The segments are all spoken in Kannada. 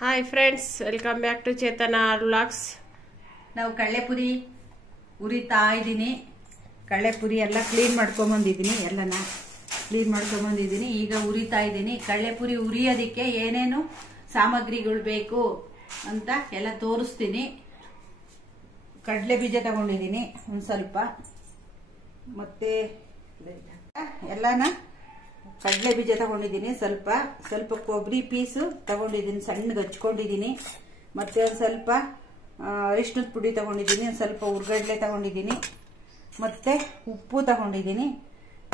Hi friends, welcome back to Chetana vlogs. ನಾವು ಕಳ್ಳೆಪುರಿ ಉರಿತಾ ಇದ್ದೀನಿ. ಕಳ್ಳೆಪುರಿ ಎಲ್ಲ ಕ್ಲೀನ್ ಮಾಡ್ಕೊಂಬಂದಿದ್ದೀನಿ. ಎಲ್ಲನ ಕ್ಲೀನ್ ಮಾಡ್ಕೊಂಬಂದಿದ್ದೀನಿ. ಈಗ ಉರಿತಾ ಇದ್ದೀನಿ. ಕಳ್ಳೆಪುರಿ ಉರಿಯೋದಕ್ಕೆ ಏನೇನು ಸಾಮಗ್ರಿಗಳು ಬೇಕು ಅಂತ ಎಲ್ಲ ತೋರಿಸ್ತೀನಿ. ಕಡಲೆ ಬೀಜ ತಗೊಂಡಿದ್ದೀನಿ ಒಂದು ಸ್ವಲ್ಪ, ಮತ್ತೆ ಎಲ್ಲನ ಕಡಲೆ ಬೀಜ ತಗೊಂಡಿದ್ದೀನಿ. ಸ್ವಲ್ಪ ಸ್ವಲ್ಪ ಕೊಬ್ಬರಿ ಪೀಸು ತಗೊಂಡಿದ್ದೀನಿ, ಸಣ್ಣಗೆ ಹಚ್ಕೊಂಡಿದ್ದೀನಿ. ಮತ್ತೆ ಒಂದು ಸ್ವಲ್ಪ ಅರಿಶಿನದ ಪುಡಿ ತಗೊಂಡಿದ್ದೀನಿ, ಒಂದು ಸ್ವಲ್ಪ ಹುರ್ಗಡ್ಲೆ ತಗೊಂಡಿದ್ದೀನಿ, ಮತ್ತೆ ಉಪ್ಪು ತಗೊಂಡಿದ್ದೀನಿ,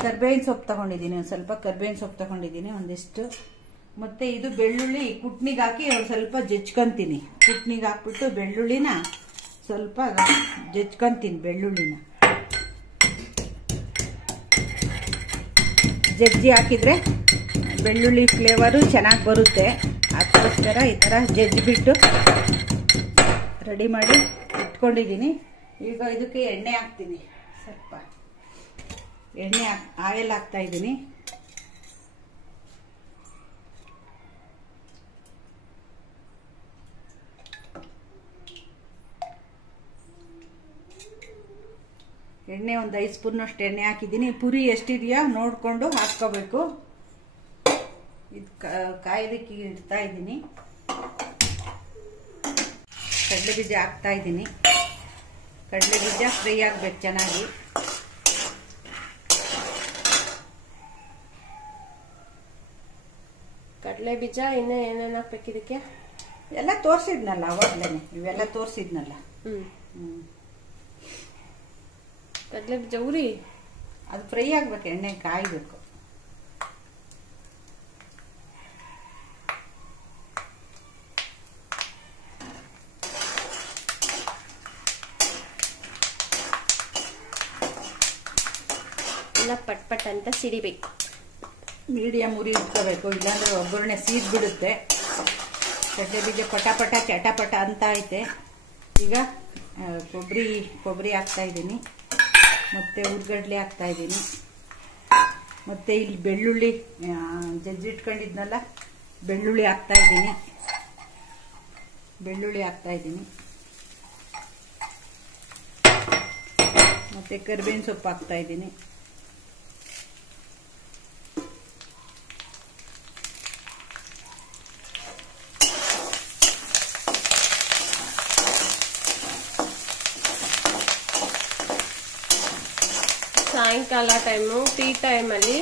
ಕರ್ಬೇವಿನ ಸೊಪ್ಪು ತಗೊಂಡಿದ್ದೀನಿ, ಒಂದು ಸ್ವಲ್ಪ ಕರ್ಬೇವಿನ ಸೊಪ್ಪು ತಗೊಂಡಿದ್ದೀನಿ ಒಂದಿಷ್ಟು. ಮತ್ತೆ ಇದು ಬೆಳ್ಳುಳ್ಳಿ ಕುಟ್ನಿಗೆ ಹಾಕಿ ಒಂದು ಸ್ವಲ್ಪ ಜಜ್ಕೊಂತೀನಿ. ಕುಟ್ನಿಗೆ ಹಾಕ್ಬಿಟ್ಟು ಬೆಳ್ಳುಳ್ಳಿನ ಸ್ವಲ್ಪ ಜಜ್ಕೊಂತೀನಿ. ಬೆಳ್ಳುಳ್ಳಿನ ಜಜ್ಜಿ ಹಾಕಿದ್ರೆ ಬೆಳ್ಳುಳ್ಳಿ ಫ್ಲೇವರು ಚೆನ್ನಾಗಿ ಬರುತ್ತೆ. ಅದಕ್ಕೋಸ್ಕರ ಈ ಥರ ಜಜ್ಜಿಬಿಟ್ಟು ರೆಡಿ ಮಾಡಿ ಇಟ್ಕೊಂಡಿದ್ದೀನಿ. ಈಗ ಇದಕ್ಕೆ ಎಣ್ಣೆ ಹಾಕ್ತೀನಿ. ಸ್ವಲ್ಪ ಎಣ್ಣೆ ಆಯಿಲ್ ಹಾಕ್ತಾ ಇದ್ದೀನಿ. ಎಣ್ಣೆ ಒಂದು 5 ಸ್ಪೂನಷ್ಟು ಎಣ್ಣೆ ಹಾಕಿದ್ದೀನಿ. ಪುರಿ ಎಷ್ಟಿದೆಯೋ ನೋಡಿಕೊಂಡು ಹಾಕ್ಕೋಬೇಕು. ಇದು ಕಾಯೋದಕ್ಕೆ ಇಡ್ತಾ ಇದ್ದೀನಿ. ಕಡಲೆ ಬೀಜ ಹಾಕ್ತಾ ಇದ್ದೀನಿ. ಕಡಲೆ ಬೀಜ ಫ್ರೈ ಆಗಬೇಕು ಚೆನ್ನಾಗಿ. ಕಡಲೆ ಬೀಜ ಇನ್ನೂ ಏನೇನು ಹಾಕ್ಬೇಕು ಇದಕ್ಕೆ? ಎಲ್ಲ ತೋರಿಸಿದ್ನಲ್ಲ ಅವಾಗಲೇ, ಇವೆಲ್ಲ ತೋರಿಸಿದ್ನಲ್ಲ. ಕಡಲೆ ಬೀಜ ಉರಿ ಅದು ಫ್ರೈ ಆಗ್ಬೇಕು, ಎಣ್ಣೆ ಕಾಯಬೇಕು. ಎಲ್ಲ ಪಟ್ ಪಟ್ ಅಂತ ಸಿಡಿಬೇಕು. ಮೀಡಿಯಂ ಉರಿ ಇಟ್ಕೋಬೇಕು, ಇಲ್ಲಾಂದ್ರೆ ಒಗ್ಗರಣೆ ಸೀದ್ ಬಿಡುತ್ತೆ. ಕಡಲೆ ಬೀಜ ಪಟ ಪಟ ಚಟಪಟ ಅಂತ ಐತೆ. ಈಗ ಕೊಬ್ಬರಿ ಹಾಕ್ತಾ ಇದ್ದೀನಿ, ಮತ್ತೆ ಹುರ್ಗಡ್ಲೆ ಹಾಕ್ತಾ ಇದ್ದೀನಿ, ಮತ್ತೆ ಇಲ್ಲಿ ಬೆಳ್ಳುಳ್ಳಿ ಜಜ್ಜಿಟ್ಕೊಂಡಿದ್ನಲ್ಲ ಬೆಳ್ಳುಳ್ಳಿ ಹಾಕ್ತಾ ಇದ್ದೀನಿ. ಮತ್ತೆ ಕರಿಬೇವಿನ ಸೊಪ್ಪು ಹಾಕ್ತಾ ಇದ್ದೀನಿ. ಸಾಯಂಕಾಲ ಟೈಮು ಟೀ ಟೈಮಲ್ಲಿ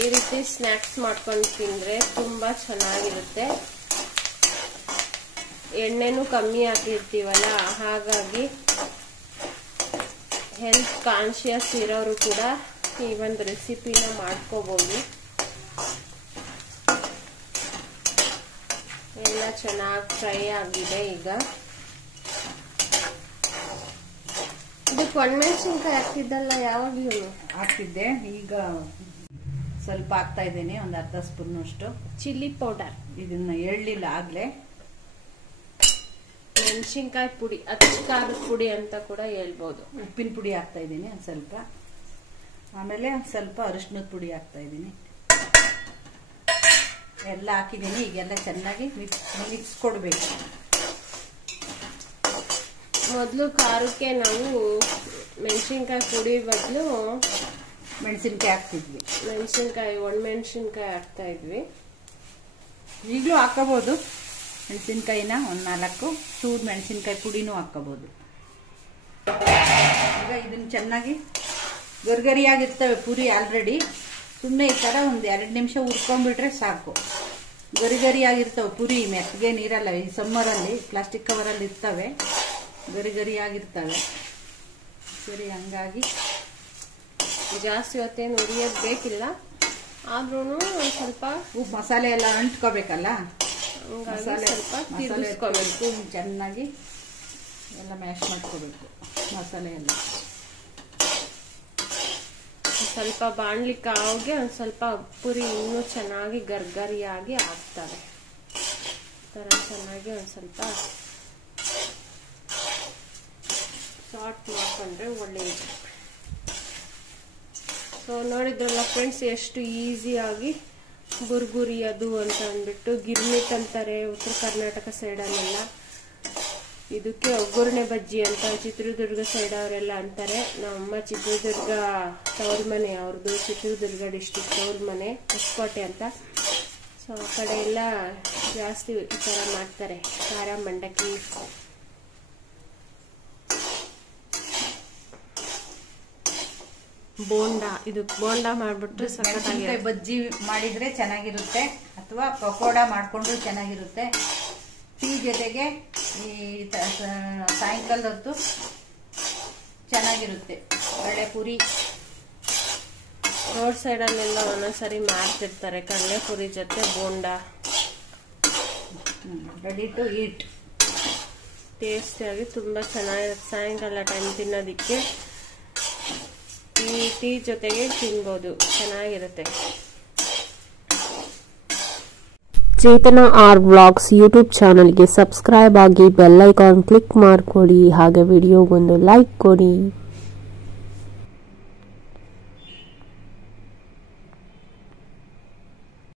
ಈ ರೀತಿ ಸ್ನ್ಯಾಕ್ಸ್ ಮಾಡ್ಕೊಂಡು ತಿಂದರೆ ತುಂಬ ಚೆನ್ನಾಗಿರುತ್ತೆ. ಎಣ್ಣೆನೂ ಕಮ್ಮಿ ಹಾಕಿರ್ತೀವಲ್ಲ, ಹಾಗಾಗಿ ಹೆಲ್ತ್ ಕಾನ್ಶಿಯಸ್ ಇರೋರು ಕೂಡ ಈ ಒಂದು ರೆಸಿಪಿನ ಮಾಡ್ಕೋಬಹುದು. ಎಲ್ಲ ಚೆನ್ನಾಗಿ ಫ್ರೈ ಆಗಿದೆ. ಈಗ ಇದಕ್ಕೆ ಒಣಮೆಣಸಿನ್ಕಾಯಿ ಹಾಕ್ತಿದ್ದಲ್ಲ, ಯಾವಾಗ್ಲೂ ಹಾಕ್ತಿದ್ದೆ. ಈಗ ಸ್ವಲ್ಪ ಹಾಕ್ತಾ ಇದ್ದೀನಿ, ಒಂದು ಅರ್ಧ ಸ್ಪೂನಷ್ಟು ಚಿಲ್ಲಿ ಪೌಡರ್. ಇದನ್ನ ಹೇಳಲಿಲ್ಲ ಆಗ್ಲೇ. ಮೆಣಸಿನ್ಕಾಯಿ ಪುಡಿ, ಅಚ್ಚಕಾರದ ಪುಡಿ ಅಂತ ಕೂಡ ಹೇಳ್ಬೋದು. ಉಪ್ಪಿನ ಪುಡಿ ಹಾಕ್ತಾ ಇದ್ದೀನಿ ಒಂದು ಸ್ವಲ್ಪ. ಆಮೇಲೆ ಸ್ವಲ್ಪ ಅರಿಶಿನದ ಪುಡಿ ಹಾಕ್ತಾ ಇದ್ದೀನಿ. ಎಲ್ಲ ಹಾಕಿದ್ದೀನಿ. ಈಗೆಲ್ಲ ಚೆನ್ನಾಗಿ ಮಿಕ್ಸ್ ಕೊಡಬೇಕು. ಮೊದಲು ಖಾರಕ್ಕೆ ನಾವು ಮೆಣಸಿನ್ಕಾಯಿ ಪುಡಿ ಬದಲು ಮೆಣಸಿನ್ಕಾಯಿ ಹಾಕ್ತಿದ್ವಿ. ಒಣಮೆಣಸಿನ್ಕಾಯಿ ಹಾಕ್ತಾ ಇದ್ವಿ. ಈಗಲೂ ಹಾಕೋಬಹುದು ಮೆಣಸಿನ್ಕಾಯಿನ. ಒಂದು 4 ಚೂರು ಮೆಣಸಿನ್ಕಾಯಿ ಪುಡಿನೂ ಹಾಕೋಬಹುದು. ಈಗ ಇದನ್ನ ಚೆನ್ನಾಗಿ ಗರಿಗರಿಯಾಗಿರ್ತವೆ ಪುರಿ ಆಲ್ರೆಡಿ. ಸುಮ್ಮನೆ ಈ ಥರ ಒಂದು 2 ನಿಮಿಷ ಹುರ್ಕೊಂಡ್ಬಿಟ್ರೆ ಸಾಕು. ಗರಿಗರಿಯಾಗಿರ್ತವೆ ಪುರಿ, ಮೆತ್ತಗೆ ನೀರಲ್ಲ. ಈ ಸಮ್ಮರಲ್ಲಿ ಪ್ಲಾಸ್ಟಿಕ್ ಕವರಲ್ಲಿ ಇರ್ತವೆ, ಗರಿಗರಿಯಾಗಿರ್ತವೆ. ಸರಿ, ಹಂಗಾಗಿ ಜಾಸ್ತಿ ಹೊತ್ತೇನು ಉರಿಯೋದು ಬೇಕಿಲ್ಲ. ಆದ್ರೂ ಸ್ವಲ್ಪ ಮಸಾಲೆ ಎಲ್ಲ ಅಂಟ್ಕೋಬೇಕಲ್ಲ, ಸ್ವಲ್ಪ ತಿರ್ಗಿಸ್ಕೋಬೇಕು. ಚೆನ್ನಾಗಿ ಎಲ್ಲ ಮ್ಯಾಶ್ ಮಾಡ್ಕೋಬೇಕು ಮಸಾಲೆ ಎಲ್ಲ. ಸ್ವಲ್ಪ ಬಾಣ್ಲಿಕ್ಕೆ ಆವಾಗೆ ಒಂದು ಸ್ವಲ್ಪ ಪುರಿ ಇನ್ನೂ ಚೆನ್ನಾಗಿ ಗರ್ಗರಿಯಾಗಿ ಆಗ್ತವೆ. ಥರ ಚೆನ್ನಾಗಿ ಒಂದು ಸ್ವಲ್ಪ ಸಾಟ್ ಮಾಡ್ಕೊಂಡ್ರೆ ಒಳ್ಳೆಯದು. ಸೊ ನೋಡಿದ್ರಲ್ಲ ಫ್ರೆಂಡ್ಸ್, ಎಷ್ಟು ಈಸಿಯಾಗಿ ಬುರ್ಗುರಿ ಅದು ಅಂತ ಅಂದ್ಬಿಟ್ಟು ಗಿರ್ಮಿಟ್ ಅಂತಾರೆ ಉತ್ತರ ಕರ್ನಾಟಕ ಸೈಡಲ್ಲೆಲ್ಲ. ಇದಕ್ಕೆ ಒಗ್ಗರಣೆ ಬಜ್ಜಿ ಅಂತ ಚಿತ್ರದುರ್ಗ ಸೈಡ್ ಅವರೆಲ್ಲ ಅಂತಾರೆ. ನಮ್ಮಮ್ಮ ಚಿತ್ರದುರ್ಗ ತವ್ರ ಮನೆ ಅವ್ರದ್ದು, ಚಿತ್ರದುರ್ಗ ಡಿಸ್ಟಿಕ್ ತವ್ರ ಮನೆ ಹೊಸಕೋಟೆ ಅಂತ. ಸೊ ಆ ಕಡೆ ಎಲ್ಲ ಜಾಸ್ತಿ ಈ ಥರ ಮಾಡ್ತಾರೆ, ಖಾರ ಮಂಡಕ್ಕಿ. ಬೋಂಡಾ, ಇದು ಬೋಂಡಾ ಮಾಡ್ಬಿಟ್ಟು ಮೆಣಸಿನಕಾಯಿ ಬಜ್ಜಿ ಮಾಡಿದ್ರೆ ಚೆನ್ನಾಗಿರುತ್ತೆ, ಅಥವಾ ಪಕೋಡ ಮಾಡ್ಕೊಂಡ್ರು ಚೆನ್ನಾಗಿರುತ್ತೆ. ಟೀ ಜೊತೆಗೆ ಈ ಸಾಯಂಕಾಲ ಹೊತ್ತು ಚೆನ್ನಾಗಿರುತ್ತೆ. ಕಡಲೆಪುರಿ ರೋಡ್ ಸೈಡಲ್ಲೆಲ್ಲ ಒಂದೊಂದ್ಸರಿ ಮಾಡ್ತಿರ್ತಾರೆ, ಕಡಲೆಪುರಿ ಜೊತೆ ಬೋಂಡಾ. Ready to eat. ಟೇಸ್ಟಿಯಾಗಿ ತುಂಬ ಚೆನ್ನಾಗಿರುತ್ತೆ. ಸಾಯಂಕಾಲ ಟೈಮ್ ತಿನ್ನೋದಕ್ಕೆ ಈ ಟೀ ಜೊತೆಗೆ ತಿನ್ಬೋದು, ಚೆನ್ನಾಗಿರುತ್ತೆ. ಚೇತನ ಆರ್ ವ್ಲಾಗ್ಸ್ ಯೂಟ್ಯೂಬ್ ಚಾನಲ್ಗೆ ಸಬ್ಸ್ಕ್ರೈಬ್ ಆಗಿ ಬೆಲ್ ಐಕಾನ್ ಕ್ಲಿಕ್ ಮಾಡ್ಕೊಳ್ಳಿ. ಹಾಗೆ ವಿಡಿಯೋಗೊಂದು ಲೈಕ್ ಕೊಡಿ.